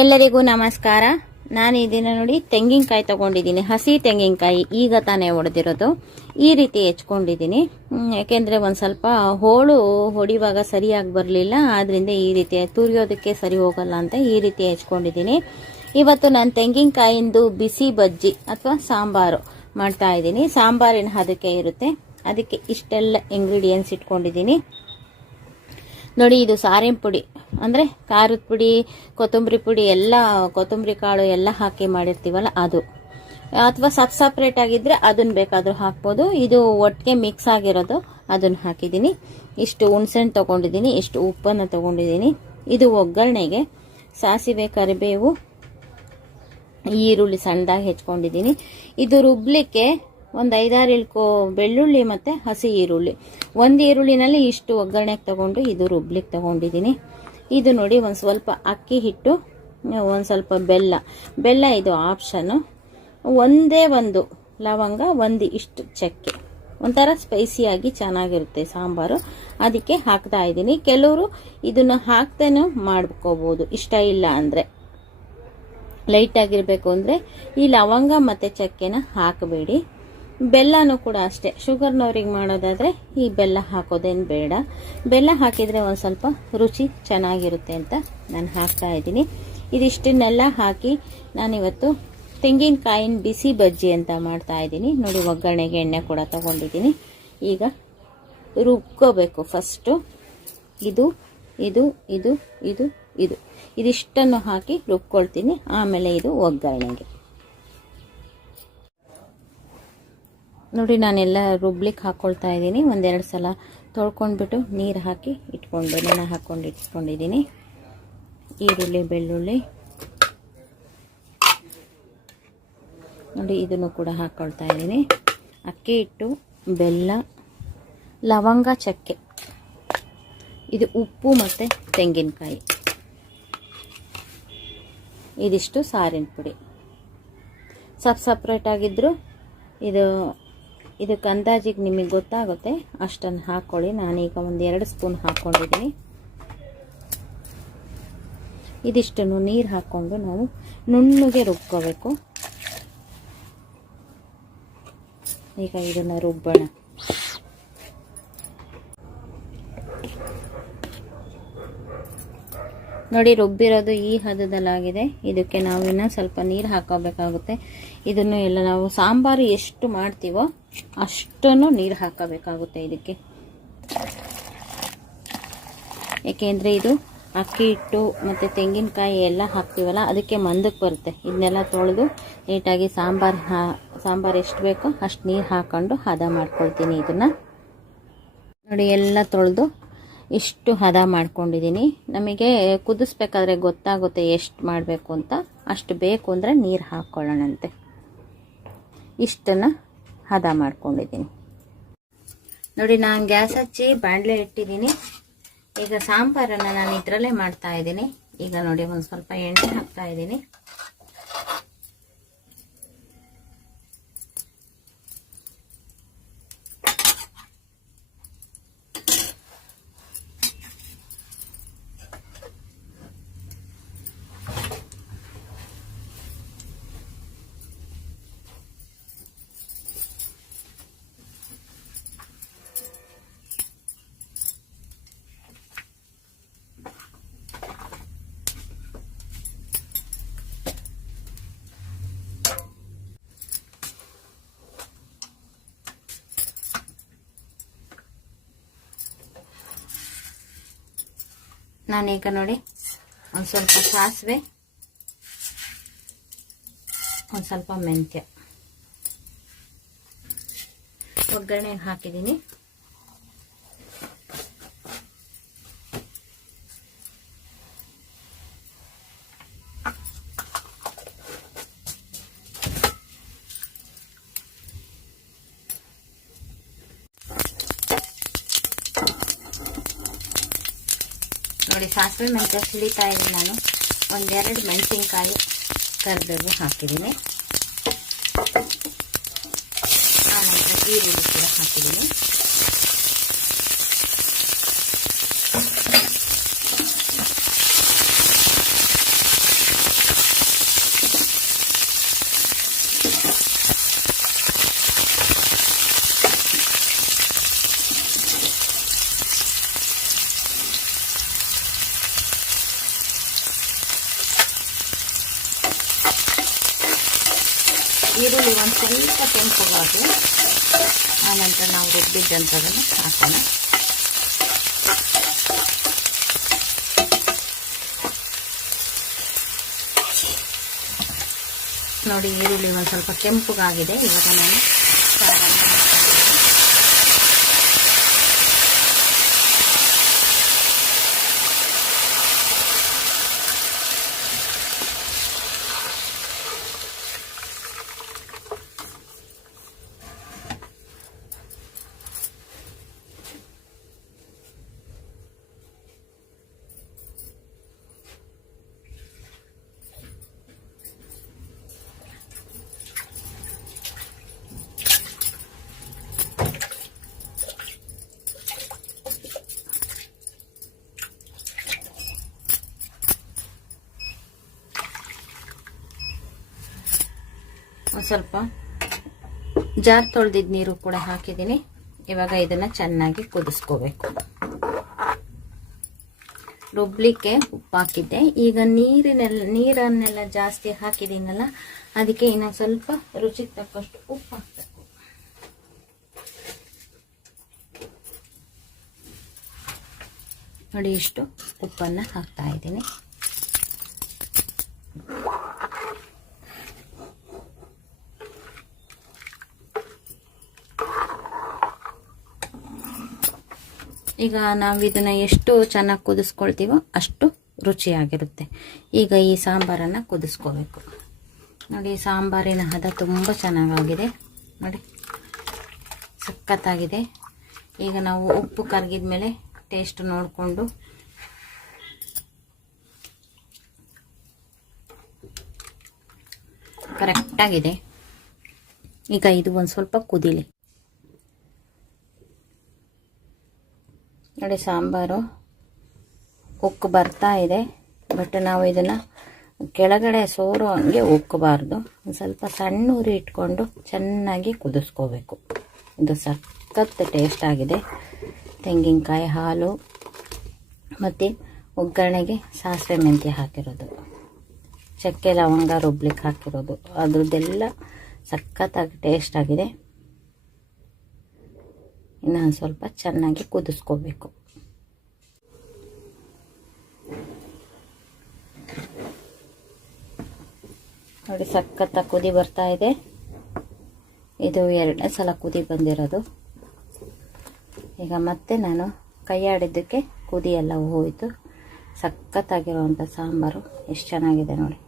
ಎಲ್ಲರಿಗೂ ನಮಸ್ಕಾರ. ನಾನು ಇದನ್ನ ನೋಡಿ ತೆಂಗಿನಕಾಯಿ ತಗೊಂಡಿದ್ದೀನಿ. ಹಸಿ ತೆಂಗಿನಕಾಯಿ ಈಗ ತಾನೇ ಹೊಡೆದಿರೋದು ಈ ರೀತಿ ಹೆಚ್ಕೊಂಡಿದ್ದೀನಿ. ಯಾಕೆಂದರೆ ಒಂದು ಸ್ವಲ್ಪ ಹೋಳು ಹೊಡಿವಾಗ ಸರಿಯಾಗಿ ಬರಲಿಲ್ಲ. ಆದ್ದರಿಂದ ಈ ರೀತಿ ತುರಿಯೋದಕ್ಕೆ ಸರಿ ಹೋಗಲ್ಲ ಅಂತ ಈ ರೀತಿ ಹೆಚ್ಕೊಂಡಿದ್ದೀನಿ. ಇವತ್ತು ನಾನು ತೆಂಗಿನಕಾಯಿಂದು ಬಿಸಿ ಬಜ್ಜಿ ಅಥವಾ ಸಾಂಬಾರು ಮಾಡ್ತಾ ಇದ್ದೀನಿ. ಸಾಂಬಾರಿನ ಹದಕ್ಕೆ ಇರುತ್ತೆ. ಅದಕ್ಕೆ ಇಷ್ಟೆಲ್ಲ ಇಂಗ್ರೀಡಿಯೆಂಟ್ಸ್ ಇಟ್ಕೊಂಡಿದ್ದೀನಿ. ನೋಡಿ, ಇದು ಸಾರಿನ ಪುಡಿ. ಅಂದರೆ ಖಾರದ ಪುಡಿ, ಕೊತ್ತಂಬರಿ ಪುಡಿ ಎಲ್ಲ, ಕೊತ್ತಂಬರಿ ಕಾಳು ಎಲ್ಲ ಹಾಕಿ ಮಾಡಿರ್ತೀವಲ್ಲ ಅದು. ಅಥವಾ ಸಪ್ ಸಪ್ರೇಟ್ ಆಗಿದ್ರೆ ಅದನ್ನ ಬೇಕಾದರೂ ಹಾಕ್ಬೋದು. ಇದು ಒಟ್ಟಿಗೆ ಮಿಕ್ಸ್ ಆಗಿರೋದು ಅದನ್ನ ಹಾಕಿದ್ದೀನಿ. ಇಷ್ಟು ಹುಣ್ಸೆಹಣ್ಣು ತೊಗೊಂಡಿದ್ದೀನಿ, ಇಷ್ಟು ಉಪ್ಪನ್ನು ತೊಗೊಂಡಿದ್ದೀನಿ. ಇದು ಒಗ್ಗರಣೆಗೆ ಸಾಸಿವೆ, ಕರಿಬೇವು, ಈರುಳ್ಳಿ ಸಣ್ಣದಾಗಿ ಹೆಚ್ಕೊಂಡಿದ್ದೀನಿ. ಇದು ರುಬ್ಲಿಕ್ಕೆ ಒಂದು ಐದಾರು ಇಳ್ಕೊ ಬೆಳ್ಳುಳ್ಳಿ ಮತ್ತು ಹಸಿ ಈರುಳ್ಳಿ. ಒಂದು ಈರುಳ್ಳಿನಲ್ಲಿ ಇಷ್ಟು ಒಗ್ಗರಣೆಗೆ ತಗೊಂಡು ಇದು ರುಬ್ಲಿಕ್ಕೆ ತಗೊಂಡಿದ್ದೀನಿ. ಇದು ನೋಡಿ ಒಂದು ಸ್ವಲ್ಪ ಅಕ್ಕಿ ಹಿಟ್ಟು, ಒಂದು ಸ್ವಲ್ಪ ಬೆಲ್ಲ. ಬೆಲ್ಲ ಇದು ಆಪ್ಷನ್ನು ಒಂದೇ ಒಂದು ಲವಂಗ, ಒಂದು ಇಷ್ಟು ಚಕ್ಕೆ. ಒಂಥರ ಸ್ಪೈಸಿಯಾಗಿ ಚೆನ್ನಾಗಿರುತ್ತೆ ಸಾಂಬಾರು. ಅದಕ್ಕೆ ಹಾಕ್ತಾ ಇದ್ದೀನಿ. ಕೆಲವರು ಇದನ್ನು ಹಾಕ್ತೇನೆ ಮಾಡ್ಕೋಬೋದು. ಇಷ್ಟ ಇಲ್ಲ ಅಂದರೆ. ಲೈಟ್ ಆಗಿರಬೇಕು ಅಂದರೆ ಈ ಲವಂಗ ಮತ್ತು ಚಕ್ಕೆನ ಹಾಕಬೇಡಿ. ಬೆಲ್ಲನೂ ಕೂಡ ಅಷ್ಟೇ. ಶುಗರ್ನವ್ರಿಗೆ ಮಾಡೋದಾದರೆ ಈ ಬೆಲ್ಲ ಹಾಕೋದೇನು ಬೇಡ. ಬೆಲ್ಲ ಹಾಕಿದರೆ ಒಂದು ಸ್ವಲ್ಪ ರುಚಿ ಚೆನ್ನಾಗಿರುತ್ತೆ ಅಂತ ನಾನು ಹಾಕ್ತಾ ಇದ್ದೀನಿ. ಇದಿಷ್ಟನ್ನೆಲ್ಲ ಹಾಕಿ ನಾನಿವತ್ತು ತೆಂಗಿನಕಾಯಿನ ಬಿಸಿ ಬಜ್ಜಿ ಅಂತ ಮಾಡ್ತಾ ಇದ್ದೀನಿ. ನೋಡಿ, ಒಗ್ಗರಣೆಗೆ ಎಣ್ಣೆ ಕೂಡ ತಗೊಂಡಿದ್ದೀನಿ. ಈಗ ರುಬ್ಕೋಬೇಕು ಫಸ್ಟು. ಇದು ಇದು ಇದು ಇದು ಇದು. ಇದಿಷ್ಟನ್ನು ಹಾಕಿ ರುಬ್ಕೊಳ್ತೀನಿ. ಆಮೇಲೆ ಇದು ಒಗ್ಗರಣೆಗೆ. ನೋಡಿ, ನಾನೆಲ್ಲ ರುಬ್ಲಿಕ್ಕೆ ಹಾಕ್ಕೊಳ್ತಾ ಇದ್ದೀನಿ. ಒಂದೆರಡು ಸಲ ತೊಳ್ಕೊಂಡ್ಬಿಟ್ಟು ನೀರು ಹಾಕಿ ಇಟ್ಕೊಂಡು ನೆನೆ ಹಾಕ್ಕೊಂಡು ಇಟ್ಕೊಂಡಿದ್ದೀನಿ. ಈರುಳ್ಳಿ, ಬೆಳ್ಳುಳ್ಳಿ. ನೋಡಿ, ಇದನ್ನು ಕೂಡ ಹಾಕ್ಕೊಳ್ತಾ ಇದ್ದೀನಿ. ಅಕ್ಕಿ ಹಿಟ್ಟು, ಬೆಲ್ಲ, ಲವಂಗ, ಚಕ್ಕೆ. ಇದು ಉಪ್ಪು ಮತ್ತು ತೆಂಗಿನಕಾಯಿ. ಇದಿಷ್ಟು ಸಾರಿನ ಪುಡಿ. ಸಪ್ ಸಪ್ರೇಟಾಗಿದ್ದರೂ ಇದು ಇದಕ್ಕೆ ಅಂದಾಜಿಗೆ ನಿಮಗೆ ಗೊತ್ತಾಗುತ್ತೆ. ಅಷ್ಟನ್ನು ಹಾಕ್ಕೊಳ್ಳಿ ನಾನೀಗ ಒಂದು ಎರಡು ಸ್ಪೂನ್ ಹಾಕ್ಕೊಂಡಿದ್ದೀನಿ ಇದಿಷ್ಟನ್ನು ನೀರು ಹಾಕ್ಕೊಂಡು ನಾವು ನುಣ್ಣಗೆ ರುಬ್ಕೋಬೇಕು. ಈಗ ಇದನ್ನು ರುಬ್ಬೋಣ. ನೋಡಿ ರುಬ್ಬಿರೋದು ಈ ಹದದಲ್ಲಾಗಿದೆ. ಇದಕ್ಕೆ ನಾವು ಇನ್ನೂ ಸ್ವಲ್ಪ ನೀರು ಹಾಕೋಬೇಕಾಗುತ್ತೆ. ಇದನ್ನು ಎಲ್ಲ ನಾವು ಸಾಂಬಾರು ಎಷ್ಟು ಮಾಡ್ತೀವೋ ಅಷ್ಟನ್ನು ನೀರು ಹಾಕಬೇಕಾಗುತ್ತೆ ಇದಕ್ಕೆ. ಏಕೆಂದರೆ ಇದು ಅಕ್ಕಿ ಹಿಟ್ಟು ಮತ್ತು ತೆಂಗಿನಕಾಯಿ ಎಲ್ಲ ಹಾಕ್ತೀವಲ್ಲ, ಅದಕ್ಕೆ ಮಂದಕ್ಕೆ ಬರುತ್ತೆ. ಇದನ್ನೆಲ್ಲ ತೊಳೆದು ನೀಟಾಗಿ ಸಾಂಬಾರು ಹಾ, ಸಾಂಬಾರು ಎಷ್ಟು ಬೇಕೋ ಅಷ್ಟು ನೀರು ಹಾಕ್ಕೊಂಡು ಹದ ಮಾಡ್ಕೊಳ್ತೀನಿ ಇದನ್ನು. ನೋಡಿ ಎಲ್ಲ ತೊಳೆದು ಇಷ್ಟು ಹದ ಮಾಡ್ಕೊಂಡಿದ್ದೀನಿ. ನಮಗೆ ಕುದಿಸ್ಬೇಕಾದ್ರೆ ಗೊತ್ತಾಗುತ್ತೆ ಎಷ್ಟು ಮಾಡಬೇಕು ಅಂತ. ಅಷ್ಟು ಬೇಕು ಅಂದರೆ ನೀರು ಹಾಕ್ಕೊಳ್ಳೋಣಂತೆ ಇಷ್ಟನ್ನು ಹದ ಮಾಡ್ಕೊಂಡಿದ್ದೀನಿ. ನೋಡಿ, ನಾನು ಗ್ಯಾಸ್ ಹಚ್ಚಿ ಬಾಣಲೆ ಇಟ್ಟಿದ್ದೀನಿ. ಈಗ ಸಾಂಬಾರನ್ನು ನಾನು ಇದರಲ್ಲೇ ಮಾಡ್ತಾ ಇದ್ದೀನಿ. ಈಗ ನೋಡಿ, ಒಂದು ಸ್ವಲ್ಪ ಎಣ್ಣೆ ಹಾಕ್ತಾ ಇದ್ದೀನಿ. ನಾನೀಗ ನೋಡಿ ಒಂದು ಸ್ವಲ್ಪ ಸಾಸಿವೆ ಒಂದು ಸ್ವಲ್ಪ ಮೆಂತ್ಯ. ಒಗ್ಗರಣೆಗೆ ಹಾಕಿದ್ದೀನಿ ನೋಡಿ ಸಾಸಿವೆ ಮೆಂತ್ಯ ಸುಳಿತಾ ಇದ್ದೀನಿ ನಾನು. ಒಂದೆರಡು ಮೆಣಸಿನ್ಕಾಯಿ ಕರಿಬೇವು ಹಾಕಿದ್ದೀನಿ. ಆನಂತರ ಈರುಳ್ಳಿ ಕೂಡ ಹಾಕಿದ್ದೀನಿ. ಈರುಳ್ಳಿ ಒಂದು ಸ್ವಲ್ಪ ಕೆಂಪುಗಾಗಿ ಆನಂತರ ನಾವು ರುಬ್ಬಿದ್ದಂಥದನ್ನು ಹಾಕೋಣ. ನೋಡಿ, ಈರುಳ್ಳಿ ಒಂದು ಸ್ವಲ್ಪ ಕೆಂಪುಗಾಗಿದೆ. ಇವಾಗ ನಾನು ಸಾರನ್ನು ಹಾಕ್ಕೊಂಡಿದ್ದೀನಿ. ಒಂದು ಸ್ವಲ್ಪ ಜಾರ್ ತೊಳೆದಿದ್ದ ನೀರು ಕೂಡ ಹಾಕಿದ್ದೀನಿ. ಇವಾಗ ಇದನ್ನು ಚೆನ್ನಾಗಿ ಕುದಿಸ್ಕೋಬೇಕು. ರುಬ್ಲಿಕ್ಕೆ ಉಪ್ಪು ಹಾಕಿದ್ದೆ. ಈಗ ನೀರಿನೆಲ್ಲ, ನೀರನ್ನೆಲ್ಲ ಜಾಸ್ತಿ ಹಾಕಿದ್ದೀನಲ್ಲ, ಅದಕ್ಕೆ ಇನ್ನೊಂದು ಸ್ವಲ್ಪ ರುಚಿಗೆ ತಕ್ಕಷ್ಟು ಉಪ್ಪು ಹಾಕ್ಬೇಕು. ನೋಡಿ, ಇಷ್ಟು ಉಪ್ಪನ್ನು ಹಾಕ್ತಾ ಇದ್ದೀನಿ. ಈಗ ನಾವು ಇದನ್ನು ಎಷ್ಟು ಚೆನ್ನಾಗಿ ಕುದಿಸ್ಕೊಳ್ತೀವೋ ಅಷ್ಟು ರುಚಿಯಾಗಿರುತ್ತೆ. ಈಗ ಈ ಸಾಂಬಾರನ್ನು ಕುದಿಸ್ಕೋಬೇಕು. ನೋಡಿ ಸಾಂಬಾರಿನ ಹದ ತುಂಬ ಚೆನ್ನಾಗಾಗಿದೆ. ನೋಡಿ, ಸಖತ್ತಾಗಿದೆ. ಈಗ ನಾವು ಉಪ್ಪು ಕರಗಿದ ಮೇಲೆ ಟೇಸ್ಟ್ ನೋಡಿಕೊಂಡು ಕರೆಕ್ಟಾಗಿದೆ ಈಗ ಇದು ಒಂದು ಸ್ವಲ್ಪ ಕುದೀಲಿ. ನೋಡಿ ಸಾಂಬಾರು. ಉಕ್ಕು ಬರ್ತಾ ಇದೆ. ಬಟ್ ನಾವು ಇದನ್ನು ಕೆಳಗಡೆ ಸೋರೋ ಹಂಗೆ ಉಕ್ಕಬಾರ್ದು ಒಂದು ಸ್ವಲ್ಪ ಸಣ್ಣ ಉರಿ ಇಟ್ಕೊಂಡು ಚೆನ್ನಾಗಿ ಕುದಿಸ್ಕೋಬೇಕು. ಇದು ಸಖತ್ ಟೇಸ್ಟ್ ಆಗಿದೆ. ತೆಂಗಿನಕಾಯಿ ಹಾಲು ಮತ್ತು ಒಗ್ಗರಣೆಗೆ ಸಾಸಿವೆ ಮೆಂತ್ಯ ಹಾಕಿರೋದು. ಚಕ್ಕೆ ಲವಂಗ ರುಬ್ಲಿಕ್ಕೆ ಹಾಕಿರೋದು. ಅದರದ್ದೆಲ್ಲ ಸಖತ್ತಾಗಿ ಟೇಸ್ಟ್ ಆಗಿದೆ. ಇನ್ನೊಂದು ಸ್ವಲ್ಪ ಚೆನ್ನಾಗಿ ಕುದಿಸ್ಕೋಬೇಕು. ನೋಡಿ ಸಖತ್ತ ಕುದಿ ಬರ್ತಾ ಇದೆ. ಇದು ಎರಡನೇ ಸಲ ಕುದಿ ಬಂದಿರೋದು. ಈಗ ಮತ್ತೆ ನಾನು ಕೈ ಆಡಿದ್ದಕ್ಕೆ ಕುದಿ ಎಲ್ಲ ಹೋಯಿತು. ಸಖತ್ತಾಗಿರುವಂಥ ಸಾಂಬಾರು. ಎಷ್ಟು ಚೆನ್ನಾಗಿದೆ ನೋಡಿ.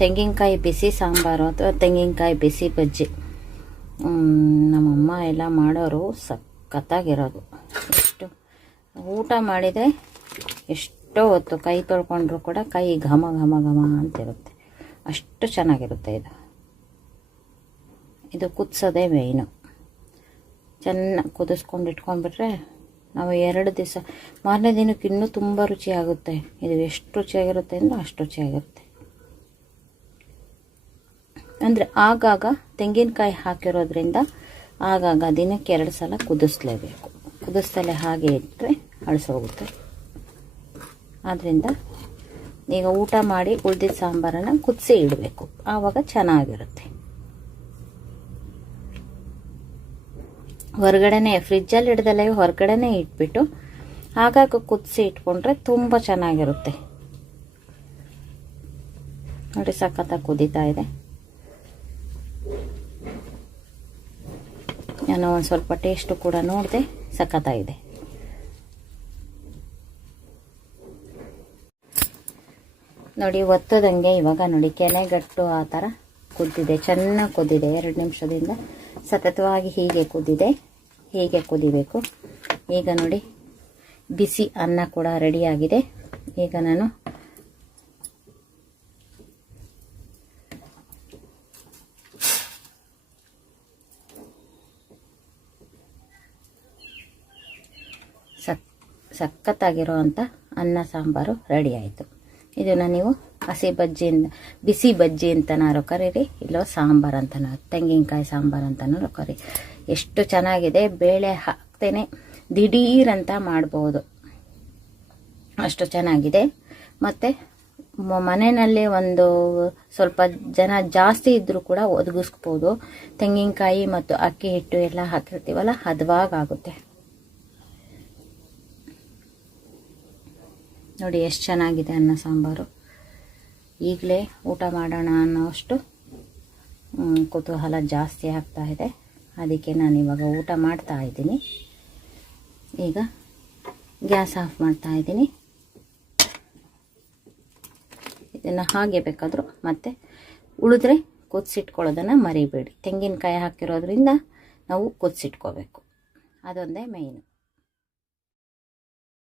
ತೆಂಗಿನಕಾಯಿ ಬಿಸಿ ಸಾಂಬಾರು ಅಥವಾ ತೆಂಗಿನಕಾಯಿ ಬಿಸಿ ಬಜ್ಜಿ. ನಮ್ಮಮ್ಮ ಎಲ್ಲ ಮಾಡೋರು ಸಖತ್ತಾಗಿರೋದು. ಎಷ್ಟು ಊಟ ಮಾಡಿದರೆ ಎಷ್ಟೋ ಹೊತ್ತು ಕೈ ತೊಳ್ಕೊಂಡ್ರೂ ಕೂಡ ಕೈ ಘಮ ಘಮ ಘಮ ಅಂತಿರುತ್ತೆ. ಅಷ್ಟು ಚೆನ್ನಾಗಿರುತ್ತೆ ಇದು. ಇದು ಕುದಿಸೋದೇ ಮೇಯ್ನು ಚೆನ್ನಾಗಿ ಕುದಿಸ್ಕೊಂಡು ಇಟ್ಕೊಂಡ್ಬಿಟ್ರೆ ನಾವು ಎರಡು ದಿವಸ ಮಾರನೇ ದಿನಕ್ಕೆ ಇನ್ನೂ ತುಂಬ ರುಚಿಯಾಗುತ್ತೆ. ಇದು ಎಷ್ಟು ರುಚಿಯಾಗಿರುತ್ತೆ ಅಂದರೆ ಅಷ್ಟು ರುಚಿಯಾಗಿರುತ್ತೆ. ಅಂದರೆ ಆಗಾಗ ತೆಂಗಿನಕಾಯಿ ಹಾಕಿರೋದ್ರಿಂದ ಆಗಾಗ ದಿನಕ್ಕೆ ಎರಡು ಸಲ ಕುದಿಸ್ಲೇಬೇಕು. ಕುದಿಸ್ತಲೇ ಹಾಗೆ ಇಟ್ಟರೆ ಅಳಿಸೋಗುತ್ತೆ. ಆದ್ದರಿಂದ ಈಗ ಊಟ ಮಾಡಿ ಉಳಿದಿದ್ದ ಸಾಂಬಾರನ್ನು ಕುದಿಸಿ ಇಡಬೇಕು. ಆವಾಗ ಚೆನ್ನಾಗಿರುತ್ತೆ. ಹೊರಗಡೆನೆ ಫ್ರಿಜ್ಜಲ್ಲಿ ಹಿಡ್ದಲ್ಲೇ ಹೊರಗಡೆನೆ ಇಟ್ಬಿಟ್ಟು ಆಗಾಗ ಕುದಿಸಿ ಇಟ್ಕೊಂಡ್ರೆ ತುಂಬ ಚೆನ್ನಾಗಿರುತ್ತೆ. ನೋಡಿ ಸಖತ್ತಾಗಿ ಕುದೀತಾ ಇದೆ. ನಾನು ಒಂದು ಸ್ವಲ್ಪ ಟೇಸ್ಟು ಕೂಡ ನೋಡಿದೆ, ಸಖತ್ತಾಗಿದೆ. ನೋಡಿ, ಒತ್ತದಂಗೆ ಇವಾಗ ನೋಡಿ, ಕೆನೆಗಟ್ಟು ಆ ಥರ ಕುದ್ದಿದೆ, ಚೆನ್ನಾಗಿ ಕುದ್ದಿದೆ. ಎರಡು ನಿಮಿಷದಿಂದ ಸತತವಾಗಿ ಹೀಗೆ ಕುದ್ದಿದೆ, ಹೀಗೆ ಕುದಿಬೇಕು. ಈಗ ನೋಡಿ, ಬಿಸಿ ಅನ್ನ ಕೂಡ ರೆಡಿಯಾಗಿದೆ ಈಗ ನಾನು ಸಕ್ ಸಖತ್ತಾಗಿರೋವಂಥ ಅನ್ನ ಸಾಂಬಾರು ರೆಡಿ ಆಯಿತು. ಇದನ್ನು ನೀವು ಹಸಿ ಬಜ್ಜಿ ಬಿಸಿ ಬಜ್ಜಿ ಅಂತನಾರು ಕರೀರಿ, ಇಲ್ಲೋ ಸಾಂಬಾರು ಅಂತನೋ, ತೆಂಗಿನಕಾಯಿ ಸಾಂಬಾರು ಅಂತನೂ ಕರಿ ಎಷ್ಟು ಚೆನ್ನಾಗಿದೆ, ಬೇಳೆ ಹಾಕ್ತೇನೆ, ದಿಢೀರಂತ ಮಾಡ್ಬೋದು. ಅಷ್ಟು ಚೆನ್ನಾಗಿದೆ. ಮತ್ತು ಮನೆಯಲ್ಲಿ ಒಂದು ಸ್ವಲ್ಪ ಜನ ಜಾಸ್ತಿ ಇದ್ದರೂ ಕೂಡ ಒದಗಿಸ್ಬೋದು. ತೆಂಗಿನಕಾಯಿ ಮತ್ತು ಅಕ್ಕಿ ಹಿಟ್ಟು ಎಲ್ಲ ಹಾಕಿರ್ತೀವಲ್ಲ ಹದವಾಗುತ್ತೆ ನೋಡಿ ಎಷ್ಟು ಚೆನ್ನಾಗಿದೆ ಅನ್ನ ಸಾಂಬಾರು. ಈಗಲೇ ಊಟ ಮಾಡೋಣ ಅನ್ನೋಷ್ಟು ಕುತೂಹಲ ಜಾಸ್ತಿ ಆಗ್ತಾ ಇದೆ. ಅದಕ್ಕೆ ನಾನು ಇವಾಗ ಊಟ ಮಾಡ್ತಾ ಇದ್ದೀನಿ. ಈಗ ಗ್ಯಾಸ್ ಆಫ್ ಮಾಡ್ತಾ ಇದ್ದೀನಿ. ಇದನ್ನು ಹಾಗೆ ಬೇಕಾದರೂ ಮತ್ತೆ ಉಳಿದ್ರೆ ಕುದಿಸಿಟ್ಕೊಳ್ಳೋದನ್ನು ಮರಿಬೇಡಿ. ತೆಂಗಿನಕಾಯಿ ಹಾಕಿರೋದ್ರಿಂದ ನಾವು ಕುದಿಸಿಟ್ಕೋಬೇಕು. ಅದೊಂದೇ ಮೇಯ್ನು